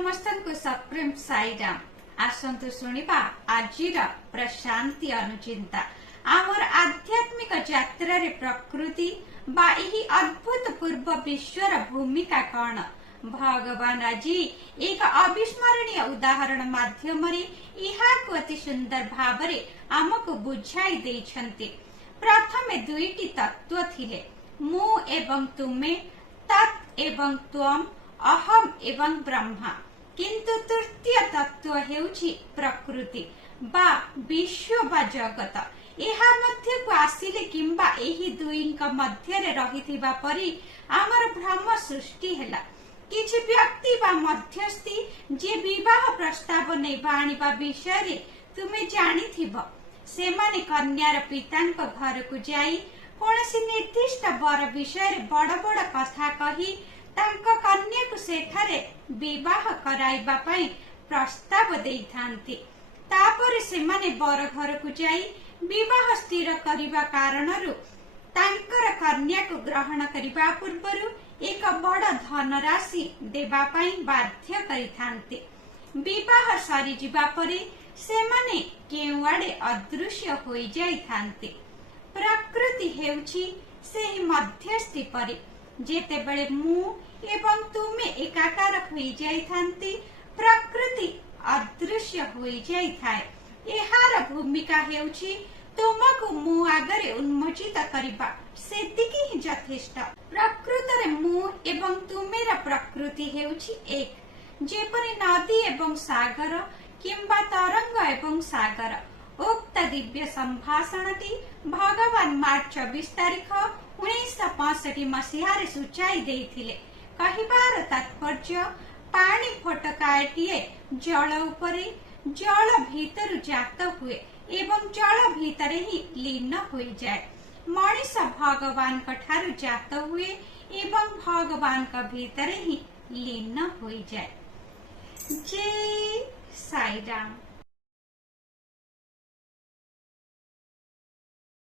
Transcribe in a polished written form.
समस्त को सप्रेम साईराम आसंतु शुणिबा आजिर प्रशांति अनुचिंता आमर आध्यात्मिक यात्रा रे प्रकृति बा एही अद्भुत पूर्व विश्वर भूमिका कौन भगवान आज एक अविस्मरणीय उदाहरण माध्यम अति सुंदर भाव आमको बुझाई देइछन्ति। प्रथमे दुईटी तत्व थिले मु एवं तुमे, तत् एवं त्वम, अहम एवं ब्रह्मा। किंतु तृतीय तत्व हेउछि प्रकृति बा विश्व बा जगत। एहा मध्य को आसिले किंबा एही दुईंक मध्य रे रहिथिबा परि आमर भ्रम सृष्टि हेला। किछि व्यक्ति बा मध्यस्थी जे विवाह प्रस्ताव नेबा आनिबा विषय रे तुमे जानिथिब। सेमाने कन्यार पितांक घर को जाई कोनसी निर्दिष्ट वर विषय बड़ बड़ कथा कही तांक कन्या को सेठारे विवाह कराइबा पई प्रस्ताव देइथांती। तापर सेमाने वर घर को जाई विवाह स्थिर करिबा कारणरु तांकर कन्या को ग्रहण करिबा पूर्वरु एक बड़ धनराशि देबा पई बाध्य करिथांती। विवाह सरी जिबा परे सेमाने केउआडे अदृश्य होई जाइथांती। प्रकृति हेउछि सेही मध्यस्थी परि जेतेबेले मु एवं तुमे एकाकार होई जाइथांती प्रकृति अदृश्य होई जाइथाय। एहार भूमिका हेउछि तुमको मु आगरे उन्मोचित करिबा सेतिकी ही यथेष्ट। प्रकृतरे मु एवं तुमेर प्रकृति हेउछि एक। जेपरि नदी एवं सागर किंबा तरंग एवं सागर। उक्त दिव्य संभाषणटी भगवान मार्च 24 तारिख 1965 मसीहारे सूचाई देइथिले। कहिबार तात्पर्य पानी फोटकाएटिए जल उपरे जल भीतर जात हुए एवं जल भीतर ही लीन होई जाए। मनीष भगवान कठारु जात हुए एवं भगवान का भीतर ही लीन होई जाए। जय साईराम।